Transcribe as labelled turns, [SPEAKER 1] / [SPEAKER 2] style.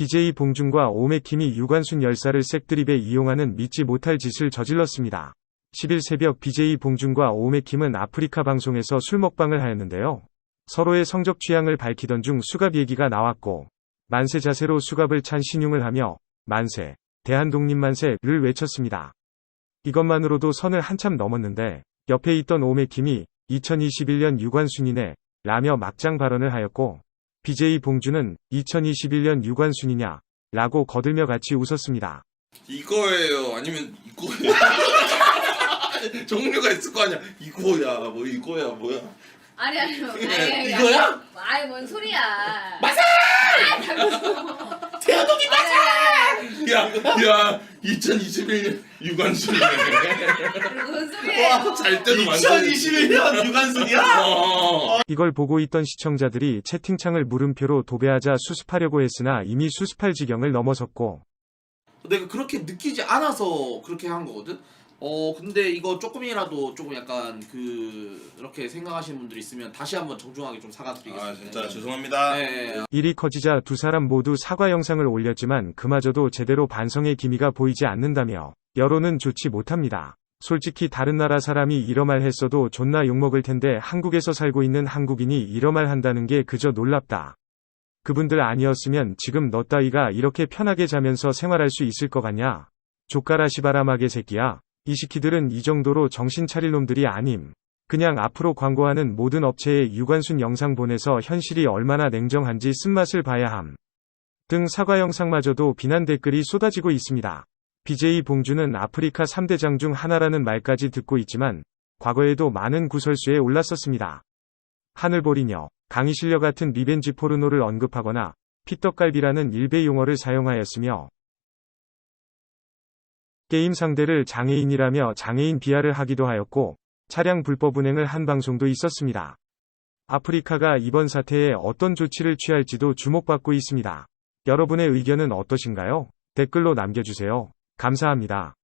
[SPEAKER 1] BJ 봉준과 오메킴이 유관순 열사를 색드립에 이용하는 믿지 못할 짓을 저질렀습니다. 10일 새벽 BJ 봉준과 오메킴은 아프리카 방송에서 술 먹방을 하였는데요. 서로의 성적 취향을 밝히던 중 수갑 얘기가 나왔고 만세 자세로 수갑을 찬 신용을 하며 만세, 대한독립만세를 외쳤습니다. 이것만으로도 선을 한참 넘었는데 옆에 있던 오메킴이 2021년 유관순이네 라며 막장 발언을 하였고 BJ 봉준은 2021년 유관순이냐 라고 거들며 같이 웃었습니다.
[SPEAKER 2] 이거예요. 아니면 이거예요. 종류가 있을 거 아니야. 이거야, 뭐 이거야, 뭐야.
[SPEAKER 3] 아니 아니 아니,
[SPEAKER 2] 예,
[SPEAKER 3] 아니
[SPEAKER 2] 이거야?
[SPEAKER 3] 아니 뭔 소리야
[SPEAKER 2] 맞아!
[SPEAKER 3] 맞아
[SPEAKER 2] 야, 야, 2021년 유관순이네. 와, 잘 때도 많
[SPEAKER 4] 2021년 유관순이야?
[SPEAKER 2] 어.
[SPEAKER 1] 이걸 보고 있던 시청자들이 채팅창을 물음표로 도배하자 수습하려고 했으나 이미 수습할 지경을 넘어섰고
[SPEAKER 4] 내가 그렇게 느끼지 않아서 그렇게 한 거거든. 어 근데 이거 조금이라도 조금 약간 그 이렇게 생각하시는 분들이 있으면 다시 한번 정중하게 좀 사과드리겠습니다.
[SPEAKER 2] 아, 진짜 죄송합니다.
[SPEAKER 4] 네.
[SPEAKER 1] 일이 커지자 두 사람 모두 사과 영상을 올렸지만 그마저도 제대로 반성의 기미가 보이지 않는다며 여론은 좋지 못합니다. 솔직히 다른 나라 사람이 이러 말 했어도 존나 욕먹을 텐데 한국에서 살고 있는 한국인이 이러 말 한다는 게 그저 놀랍다. 그분들 아니었으면 지금 너 따위가 이렇게 편하게 자면서 생활할 수 있을 것 같냐? 조카라 시바라마개 새끼야. 이 시키들은 이 정도로 정신 차릴 놈들이 아님. 그냥 앞으로 광고하는 모든 업체에 유관순 영상 보내서 현실이 얼마나 냉정한지 쓴맛을 봐야 함. 등 사과 영상마저도 비난 댓글이 쏟아지고 있습니다. BJ 봉준은 아프리카 3대장 중 하나라는 말까지 듣고 있지만 과거에도 많은 구설수에 올랐었습니다. 하늘보리녀, 강의실려 같은 리벤지 포르노를 언급하거나 피떡갈비라는 일베 용어를 사용하였으며 게임 상대를 장애인이라며 장애인 비하를 하기도 하였고 차량 불법 운행을 한 방송도 있었습니다. 아프리카가 이번 사태에 어떤 조치를 취할지도 주목받고 있습니다. 여러분의 의견은 어떠신가요? 댓글로 남겨주세요. 감사합니다.